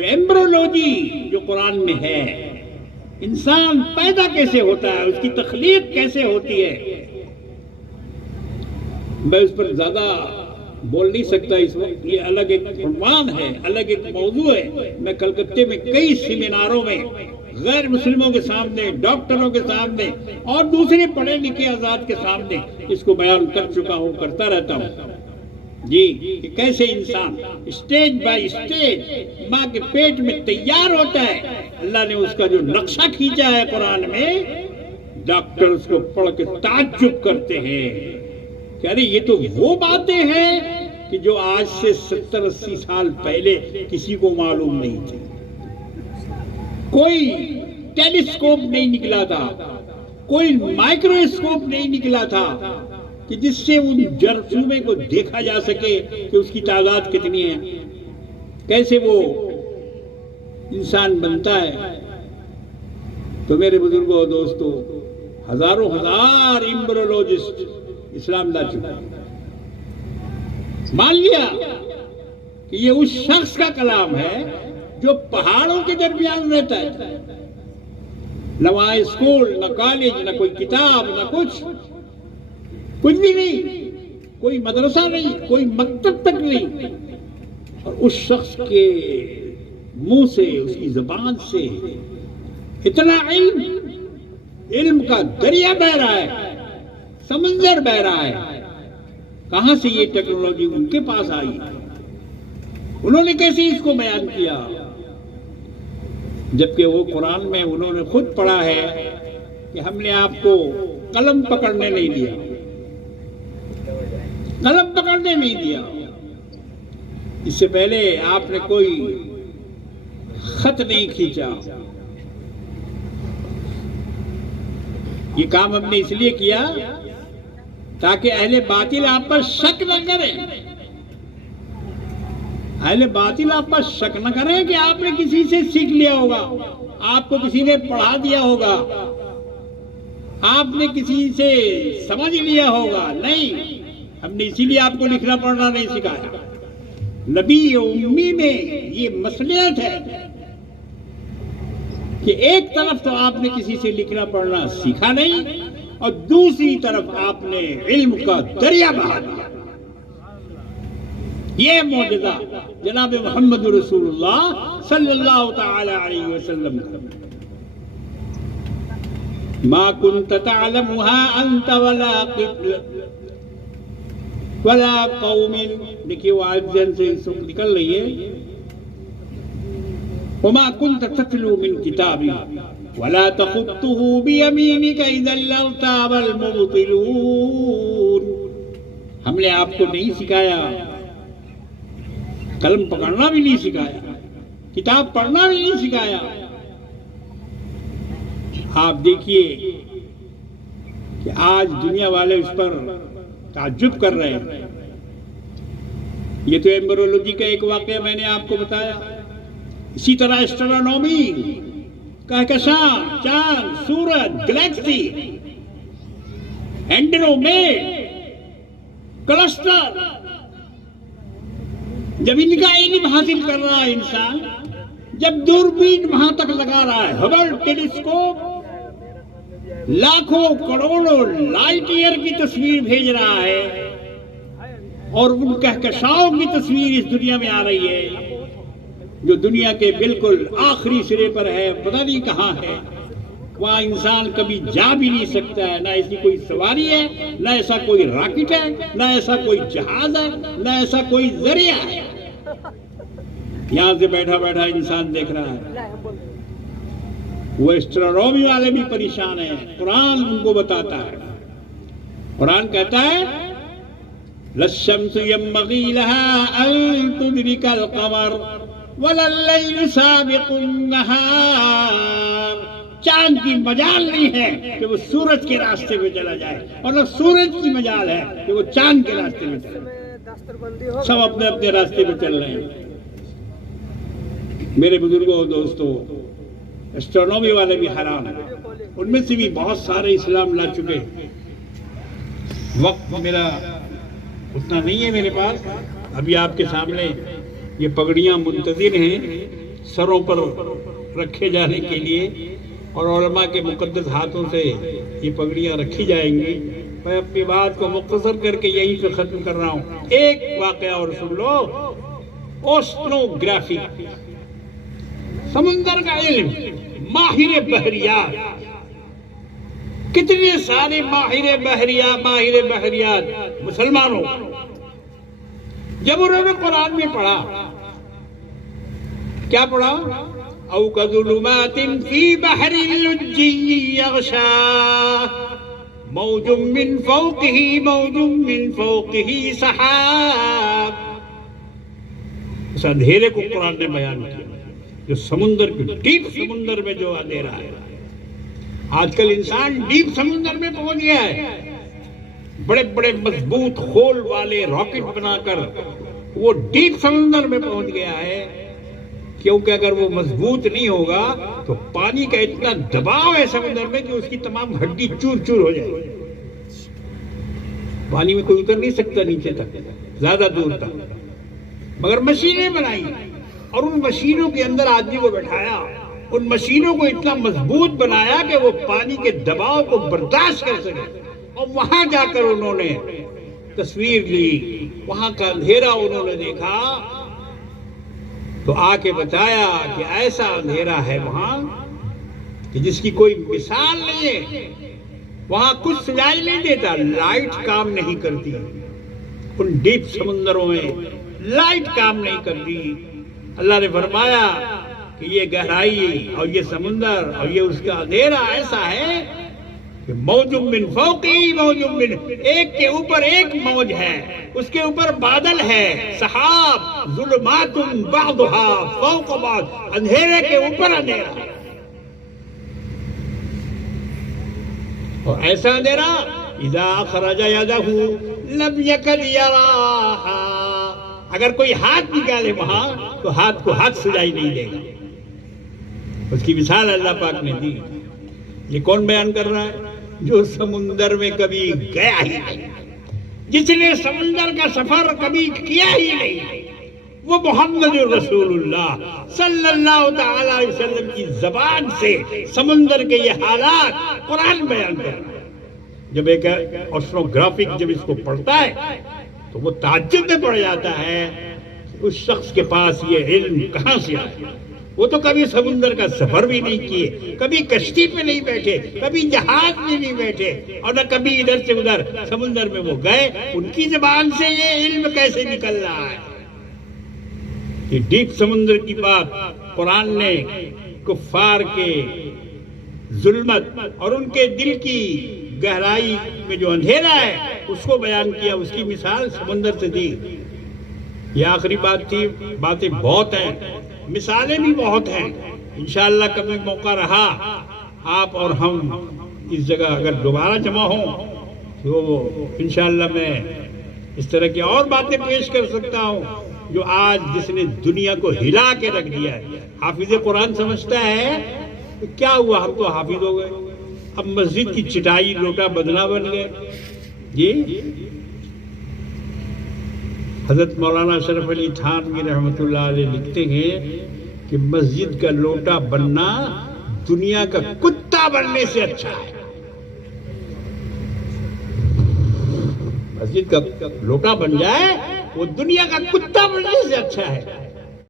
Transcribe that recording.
تو ایمبرولوجی جو قرآن میں ہے، انسان پیدا کیسے ہوتا ہے، اس کی تخلیق کیسے ہوتی ہے، میں اس پر زیادہ بول نہیں سکتا اس وقت، یہ الگ ایک عنوان ہے، الگ ایک موضوع ہے۔ میں کلکتے میں کئی سیمیناروں میں غیر مسلموں کے سامنے، ڈاکٹروں کے سامنے اور دوسرے پڑھے لکھے آزاد کے سامنے اس کو بیان کر چکا ہوں، کرتا رہتا ہوں جی، کہ کیسے انسان اسٹیج بائی اسٹیج ماں کے پیٹ میں تیار ہوتا ہے۔ اللہ نے اس کا جو نقشہ کھینچا ہے قرآن میں، ڈاکٹر اس کو پڑھ کے تعجب کرتے ہیں کہ ارے یہ تو وہ باتیں ہیں کہ جو آج سے 70-80 سال پہلے کسی کو معلوم نہیں تھی۔ کوئی ٹیلیسکوپ نہیں نکلا تھا، کوئی مائکروسکوپ نہیں نکلا تھا کہ جس سے ان جرثومے کو دیکھا جا سکے کہ اس کی تعداد کتنی ہے، کیسے وہ انسان بنتا ہے۔ تو میرے بزرگوں اور دوستوں، ہزاروں ہزار ایمبرولوجسٹ اسلام لا چکا، مان لیا کہ یہ اس شخص کا کلام ہے جو پہاڑوں کے درمیان رہتا ہے، نہ وہاں اسکول، نہ کالج، نہ کوئی کتاب، نہ کچھ بھی نہیں، کوئی مدرسہ نہیں، کوئی مکتب تک نہیں، اور اس شخص کے منہ سے، اس کی زبان سے اتنا علم کا دریا بہ رہا ہے، سمندر بہ رہا ہے۔ کہاں سے یہ ٹیکنالوجی ان کے پاس آئی، انہوں نے کیسے اس کو بیان کیا، جبکہ وہ قرآن میں انہوں نے خود پڑھا ہے کہ ہم نے آپ کو قلم پکڑنے نہیں دیا، قلم پکڑنے نہیں دیا۔ اس سے پہلے آپ نے کوئی خط نہیں کھینچا۔ یہ کام ہم نے اس لیے کیا تاکہ اہل باطل آپ پر شک نہ کریں، اہل باطل آپ پر شک نہ کریں کہ آپ نے کسی سے سیکھ لیا ہوگا، آپ کو کسی نے پڑھا دیا ہوگا، آپ نے کسی سے سمجھ لیا ہوگا۔ نہیں، ہم نے اسی لیے آپ کو لکھنا پڑھنا نہیں سکھایا۔ نبی امی میں یہ مصلحت ہے کہ ایک طرف تو آپ نے کسی سے لکھنا پڑھنا سیکھا نہیں، اور دوسری طرف آپ نے علم کا دریا بہا دیا۔ یہ معجزہ جناب محمد رسول اللہ صلی اللہ تعالی علیہ وسلم کا۔ ما كنت تعلمها انت ولا قوم، دیکھیے وہ آج ذہن سے اس وقت نکل رہی ہے، وما كنت تتلو من كتاب ولا تخطه بيمينك اذا لارتاب المبطلون۔ ہم نے آپ کو نہیں سکھایا، قلم پکڑنا بھی نہیں سکھایا، کتاب پڑھنا بھی نہیں سکھایا۔ آپ دیکھیے کہ آج دنیا والے اس پر تعجب کر رہے ہیں۔ یہ تو ایمبرولوجی کا ایک واقعہ میں نے آپ کو بتایا، اسی طرح ایسٹرونومی، کہکشاں، چاند، سورج، گلیکسی، اینڈرومیڈ، کلسٹر، جب ان کا علم حاصل کر رہا ہے انسان، جب دوربین وہاں تک لگا رہا ہے، ہبل ٹیلیسکوپ لاکھوں کروڑوں لائٹ ایئر کی تصویر بھیج رہا ہے، اور ان کہکشاؤں کی تصویر اس دنیا میں آ رہی ہے جو دنیا کے بالکل آخری سرے پر ہے، پتہ نہیں کہاں ہے، وہاں انسان کبھی جا بھی نہیں سکتا ہے، نہ ایسی کوئی سواری ہے، نہ ایسا کوئی راکٹ ہے، نہ ایسا کوئی جہاز ہے، نہ ایسا کوئی ذریعہ ہے۔ یہاں سے بیٹھا بیٹھا انسان دیکھ رہا ہے۔ وہ ایسٹرونومی والے بھی پریشان ہیں، قرآن ان کو بتاتا ہے، قرآن کہتا ہے لَلشَّمْسُ يَنبَغِي لَهَا أَن تُدْرِكَ الْقَمَرَ وَلَا اللَّيْلُ سَابِقُ النَّهَارِ۔ چاند کی مجال نہیں ہے کہ وہ سورج کے راستے میں چلا جائے، اور نہ سورج کی مجال ہے کہ وہ چاند کے راستے میں چلا جائے۔ سب اپنے اپنے راستے میں چل رہے ہیں۔ میرے بزرگوں اور دوستوں، ایسٹرونومی والے بھی حیران ہیں، ان میں سے بھی بہت سارے اسلام لا چکے۔ وقت میرا اتنا نہیں ہے میرے پاس، ابھی آپ کے سامنے یہ پگڑیاں منتظر ہیں، سروں پر رکھے جانے کے لیے اور علماء کے مقدس ہاتھوں سے یہ پگڑیاں رکھی جائیں گی. میں اپنی بات کو مختصر کر کے یہیں پہ ختم کر رہا ہوں. ایک واقعہ اور سن لو. اوسنوگرافی، سمندر کا علم، ماہر بحریات، کتنے سارے ماہر بحریات مسلمانوں، جب انہوں نے قرآن میں پڑھا، کیا پڑھا؟ او کظلمات فی بحر لجی یغشاہ موج من فوقہ سحاب. اس اندھیرے کو قرآن نے بیان کیا جو سمندر کے ڈیپ سمندر میں جو اندھیرا ہے. آج کل انسان ڈیپ سمندر میں پہنچ گیا ہے، بڑے بڑے مضبوط خول والے راکٹ بنا کر وہ ڈیپ سمندر میں پہنچ گیا ہے، کیونکہ اگر وہ مضبوط نہیں ہوگا تو پانی کا اتنا دباؤ ہے سمندر میں کہ اس کی تمام ہڈی چور چور ہو جائے. پانی میں کوئی اتر نہیں سکتا نیچے تک، زیادہ دور تک، مگر مشینیں بنائی اور ان مشینوں کے اندر آدمی کو بٹھایا، ان مشینوں کو اتنا مضبوط بنایا کہ وہ پانی کے دباؤ کو برداشت کر سکے. اور وہاں جا کر انہوں نے تصویر لی، وہاں کا اندھیرا انہوں نے دیکھا تو آ کے بتایا کہ ایسا اندھیرا ہے وہاں کہ جس کی کوئی مثال نہیں ہے. وہاں کچھ سجائی نہیں دیتا، لائٹ کام نہیں کرتی. ان ڈیپ سمندروں میں لائٹ کام نہیں کرتی. اللہ نے فرمایا کہ یہ گہرائی اور یہ سمندر اور یہ اس کا اندھیرا ایسا ہے کہ موج من فوقی موج من، ایک کے اوپر ایک موج ہے، اس کے اوپر بادل ہے، سحاب، ظلمات بعضها فوق بعض، اندھیرے کے اوپر اندھیرا. اور ایسا اندھیرا اذا اخرج یدہ لم یکد یراہا، اگر کوئی ہاتھ نکالے وہاں تو ہاتھ کو ہاتھ سجائی نہیں دے گا. اس کی مثال اللہ پاک نے دی. یہ کون بیان کر رہا ہے؟ جو سمندر میں کبھی گیا ہی نہیں، جس نے سمندر کا سفر کبھی کیا ہی نہیں. وہ محمد رسول اللہ صلی اللہ تعالی علیہ وسلم کی زبان سے سمندر کے یہ حالات قرآن بیان کر رہا ہے. جب ایک اوشنوگرافک جب اس کو پڑھتا ہے تو وہ تعجب میں پڑ جاتا ہے کہ اس شخص کے پاس یہ علم کہاں سے آیا. وہ تو کبھی سمندر کا سفر بھی نہیں کیے، کبھی کشتی پہ نہیں بیٹھے، کبھی جہاز میں نہیں بیٹھے، اور نہ کبھی ادھر سے ادھر سمندر میں وہ گئے. ان کی زبان سے یہ علم کیسے نکل رہا ہے؟ یہ ڈیپ سمندر کی بات قرآن نے کفار کے ظلمت اور ان کے دل کی گہرائی میں جو اندھیرا ہے اس کو بیان کیا، اس کی مثال سمندر سے دی. یہ آخری بات تھی. باتیں بہت ہیں، مثالیں بھی بہت ہیں. انشاءاللہ کبھی موقع رہا آپ اور ہم اس جگہ اگر دوبارہ جمع ہوں تو انشاءاللہ میں اس طرح کی اور باتیں پیش کر سکتا ہوں جو آج جس نے دنیا کو ہلا کے رکھ دیا ہے. حافظ قرآن سمجھتا ہے کہ کیا ہوا، ہم تو حافظ ہو گئے، اب مسجد کی چٹائی لوٹا بدنا بن گئے. جی حضرت مولانا اشرف علی تھانوی رحمۃ اللہ علیہ لکھتے ہیں کہ مسجد کا لوٹا بننا دنیا کا کتا بننے سے اچھا ہے. مسجد کا لوٹا بن جائے وہ دنیا کا کتا بننے سے اچھا ہے.